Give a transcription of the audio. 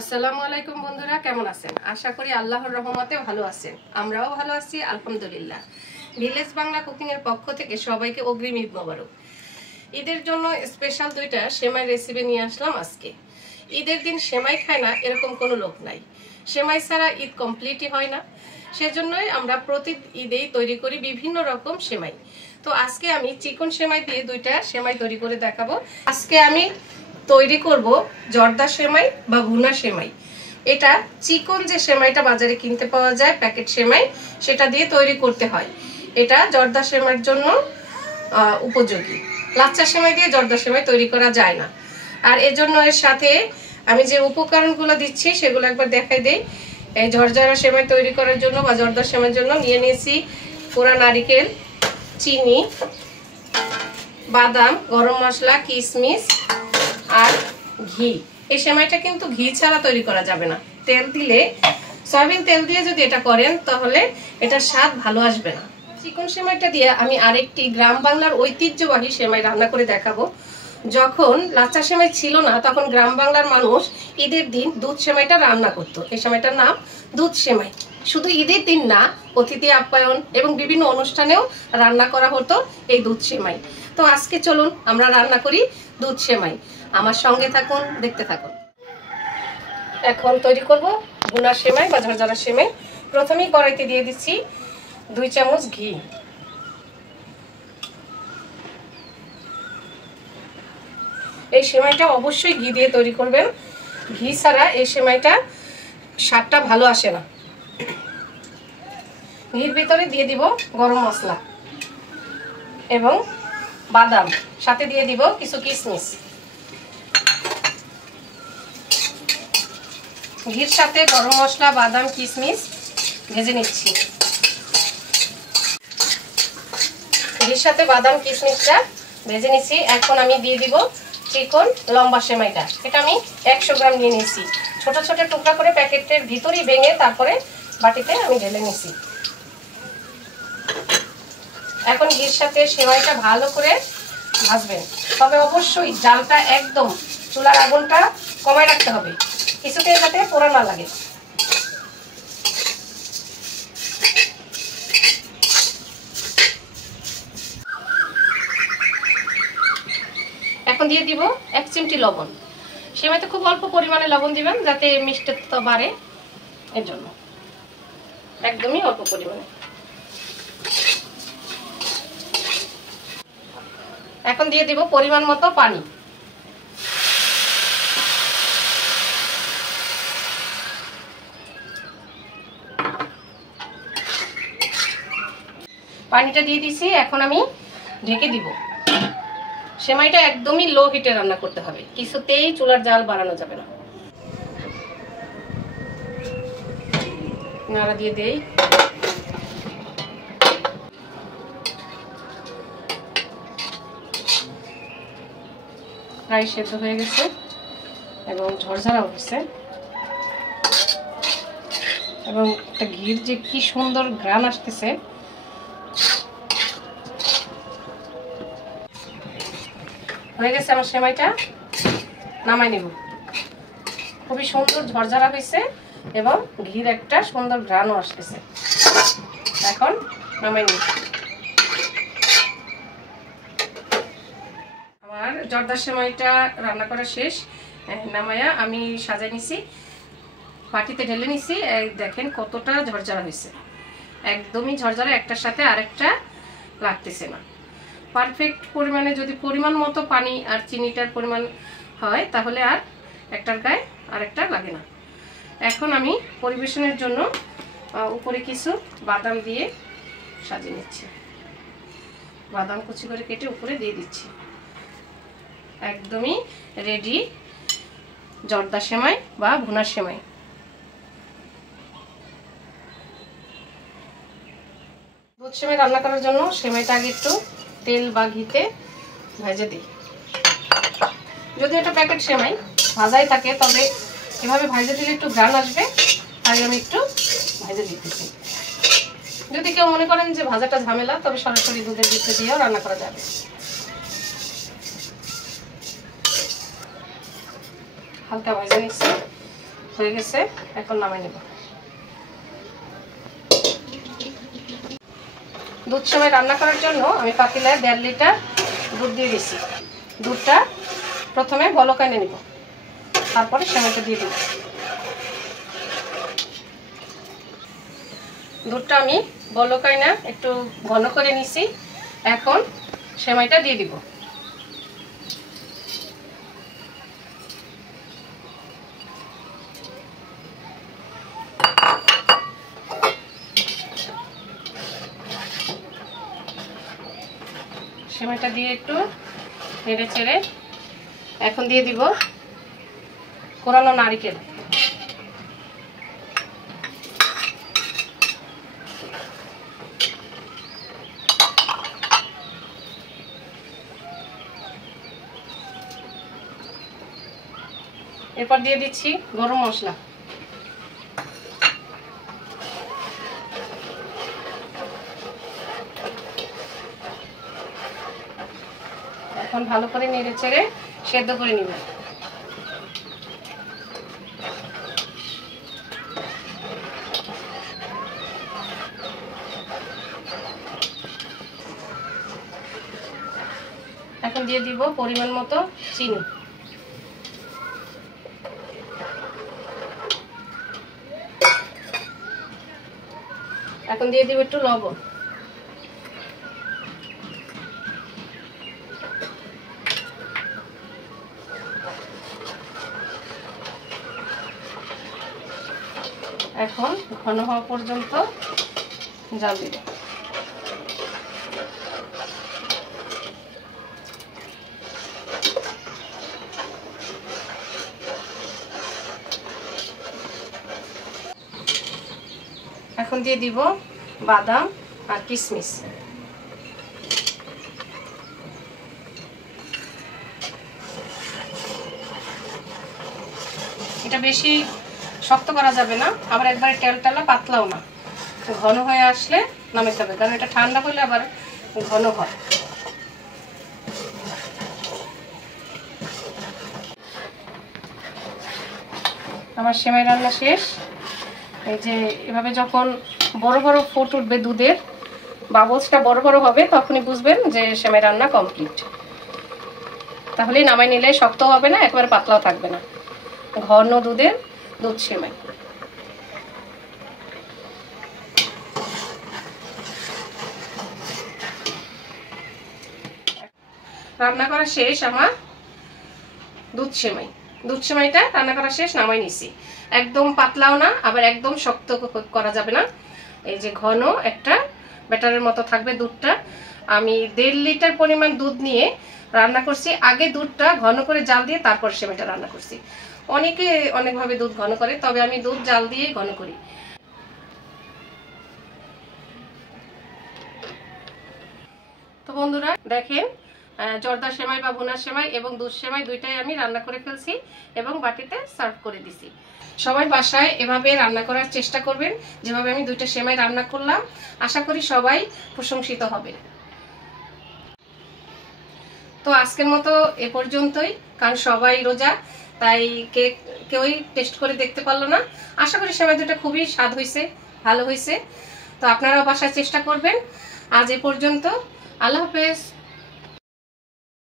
আসসালামু আলাইকুম বন্ধুরা, কেমন আছেন? আশা করি আল্লাহর রহমতে ভালো আছেন। আমরাও ভালো আছি আলহামদুলিল্লাহ। ভিলেজ বাংলা কুকিং এর পক্ষ থেকে সবাইকে অগ্রিম ঈদ মোবারক। ঈদের জন্য স্পেশাল দুইটা সেমাই রেসিপি নিয়ে আসলাম আজকে। ঈদের দিন সেমাই খায় না এরকম কোনো লোক নাই। সেমাই ছাড়া ঈদ কমপ্লিটই হয় না। সেজন্যই আমরা প্রতি ঈদেই তৈরি করি বিভিন্ন রকম সেমাই। তো আজকে আমি চিকন সেমাই দিয়ে দুইটা সেমাই তৈরি করে দেখাবো। আজকে আমি তৈরি করব জর্দা সেমাই বা ভুনা সেমাই। এটা চিকন যে সেমাইটা বাজারে কিনতে পাওয়া যায় প্যাকেট সেমাই, সেটা দিয়ে তৈরি করতে হয়। এটা জর্দা সেমাইয়ের জন্য উপযোগী। লাচ্চা সেমাই দিয়ে জর্দা সেমাই তৈরি করা যায় না। আর এর জন্য এর সাথে আমি যে উপকরণগুলো দিচ্ছি সেগুলো একবার দেখাই দেই। এই ঝরঝরা সেমাই তৈরি করার জন্য বা জর্দা সেমাইয়ের জন্য নিয়ে নিয়েছি কোরা নারিকেল, চিনি, বাদাম, গরম মশলা, কিশমিশ আর ঘি। এই সেমাইটা কিন্তু ঘি ছাড়া তৈরি করা যাবে না। তেল দিলে, সয়াবিন তেল দিয়ে যদি এটা করেন তাহলে এটা স্বাদ ভালো আসবে না। চিকন সেমাইটা দিয়ে আমি আরেকটি গ্রাম বাংলার ঐতিহ্যবাহী সেমাই রান্না করে দেখাবো। যখন লাচ্চা সেমাই ছিল না তখন গ্রাম বাংলার মানুষ ঈদের দিন দুধ সেমাইটা রান্না করতো। এই সেমাইটার নাম দুধ সেমাই। শুধু ঈদের দিন না, অতিথি আপ্যায়ন এবং বিভিন্ন অনুষ্ঠানেও রান্না করা হতো এই দুধ সেমাই। তো আজকে চলুন আমরা রান্না করি দুধ সেমাই। আমার সঙ্গে থাকুন, দেখতে থাকুন। এখন তৈরি করব ভুনা সেমাই বা ঝরঝরা সেমাই। প্রথমেই কড়াইতে দিয়ে দিচ্ছি 2 চামচ ঘি। এই সেমাইটা অবশ্যই ঘি দিয়ে তৈরি করবেন। ঘি ছাড়া এই সেমাইটা স্বাদটা ভালো আসে না। ঘির ভিতরে দিয়ে দিব গরম মশলা এবং বাদাম, সাথে দিয়ে দিব কিছু কিশমিশ। ঘির সাথে গরম মশলা, বাদাম, কিশমিশ ভেজে নিচ্ছি। ঘির সাথে বাদাম কিশমিশটা ভেজে নিচ্ছি। এখন আমি দিয়ে দিব চিকন লম্বা সেমাইটা। এটা আমি 100 গ্রাম নিয়ে নিয়েছি। ছোট ছোট টুকরা করে প্যাকেটের ভিতরেই ভেঙে তারপরে বাটিতে আমি ঢেলে নিচ্ছি। এখন ঘির সাথে সেমাইটা ভালো করে ভাজবেন। তবে অবশ্যই জালটা একদম, চুলার আগুনটা কমায় রাখতে হবে, কিছুতেই যাতে পোড়া না লাগে। এখন দিয়ে দিব 1 চিমটি লবণ। সেমাইতে খুব অল্প পরিমাণে লবণ দিবেন যাতে মিষ্টতা বাড়ে, এর জন্য একদমই অল্প পরিমাণে। এখন দিয়ে দিব পরিমাণ মতো পানি। পানিটা দিয়ে দিছি। এখন আমি ঢেকে দিব। সেমাইটা একদমই লো হিটে রান্না করতে হবে, কিছুতেই চুলার জাল বাড়ানো যাবে না। নাড়া দিয়ে দেই। প্রায় সেদ্ধ হয়ে গেছে এবং ঝরঝরা হয়েছে এবং একটা ঘির যে কি সুন্দর ঘ্রাণ আসতেছে। হয়ে গেছে আমার সেমাইটা, নামাই নেব। খুবই সুন্দর ঝরঝরা হয়েছে এবং ঘির একটা সুন্দর ঘ্রাণও আসতেছে। এখন নামাই নেব। আমার জর্দা সেমাইটা রান্না করা শেষ। নামায়া আমি সাজাই নিছি, বাটিতে ঢেলে নিছি। দেখেন কতটা ঝরঝরা হয়েছে, একদমই ঝরঝরা, একটার সাথে আরেকটা লাগতেছে না। পারফেক্ট পরিমাণে যদি পরিমাণ মতো পানি আর চিনিটার পরিমাণ হয় তাহলে আর একটার গায়ে আরেকটা লাগে না। এখন আমি পরিবেশনের জন্য উপরে কিছু বাদাম দিয়ে সাজিয়ে নিচ্ছি। বাদাম কুচি করে কেটে উপরে দিয়ে দিচ্ছি। একদমই রেডি জর্দা সেমাই বা ভুনা সেমাই। দুধ সেমাই রান্না করার জন্য সেমাইটা আগে একটু তেল বা ঘিতে ভেজে দিই। যদি এটা প্যাকেট সেমাই ভাজাই থাকে তবে এভাবে ভেজে দিলে একটু ঘ্রাণ আসবে, তাই আমি একটু ভেজে দিতেছি। যদি কেউ মনে করেন যে ভাজাটা ঝামেলা তবে সরাসরি দুধের ভিতরে দিয়েও রান্না করা যাবে। হালকা ভেজে নিচ্ছি। হয়ে গেছে, এখন নামাই নেব। দুধ সেমাই রান্না করার জন্য আমি পাতিলায় 1.5 লিটার দুধ দিয়ে দিয়েছি। দুধটা প্রথমে বলক এনে নিব, তারপরে সেমাইটা দিয়ে দিব। দুধটা আমি বলক এনে একটু ঘন করে নিছি, এখন সেমাইটা দিয়ে দিব। সেমাইটা দিয়ে একটু নেড়ে চেড়ে এখন দিয়ে দিব কোরানো নারকেল। এরপর দিয়ে দিচ্ছি গরম মশলা। এখন ভালো করে নেড়ে চেড়ে সেদ্ধ করে নিব। এখন দিয়ে দিব পরিমাণ মতো চিনি। এখন দিয়ে দিব একটু লবণ। এখন ঘন হওয়া পর্যন্ত জাল দিব। এখন দিয়ে দিব বাদাম আর কিশমিশ। এটা বেশি শক্ত করা যাবে না, আবার একবারে টেলটালা পাতলাও না, ঘন হয়ে আসলে নামাতে হবে, কারণ এটা ঠান্ডা হলে আবার ঘন হয়। আমার সেমাই রান্না শেষ। এই যে এভাবে যখন বড় বড় ফুট উঠবে, দুধের বাবলসটা বড় বড় হবে, তখনই বুঝবেন যে সেমাই রান্না কমপ্লিট। তাহলেই নামাই নিলে শক্ত হবে না, একেবারে পাতলাও থাকবে না। ঘন দুধের দুধ সেমাই। রান্না করা শেষ আমার দুধ সেমাই। দুধ সেমাইটা রান্না করা শেষ, নামাই নিছি। একদম পাতলাও না, আবার একদম শক্ত করা যাবে না। এই যে ঘন একটা ব্যাটারের মতো থাকবে দুধটা। আমি 1.5 লিটার পরিমাণ দুধ নিয়ে রান্না করছি। আগে দুধটা ঘন করে জাল দিয়ে তারপর সেমাইটা রান্না করছি। অনেকে অনেকভাবে দুধ ঘন করে, তবে আমি দুধ জাল দিয়ে ঘন করি। তো বন্ধুরা দেখেন, জর্দা সেমাই বা ভুনা সেমাই এবং দুধ সেমাই দুইটাই আমি রান্না করে ফেলছি এবং বাটিতে সার্ভ করে দিছি। সবাই বাসায় এভাবে রান্না করার চেষ্টা করবেন, যেভাবে আমি দুইটা সেমাই রান্না করলাম। আশা করি সবাই প্রশংসিত হবে। তো আজকের মতো এ পর্যন্তই, কারণ সবাই রোজা, তাই কেউই টেস্ট করে দেখতে পারলো না। আশা করি সেমাই দুটো খুবই স্বাদ হয়েছে, ভালো হয়েছে। তো আপনারাও বাসায় চেষ্টা করবেন। আজ এ পর্যন্ত, আল্লাহ হাফেজ।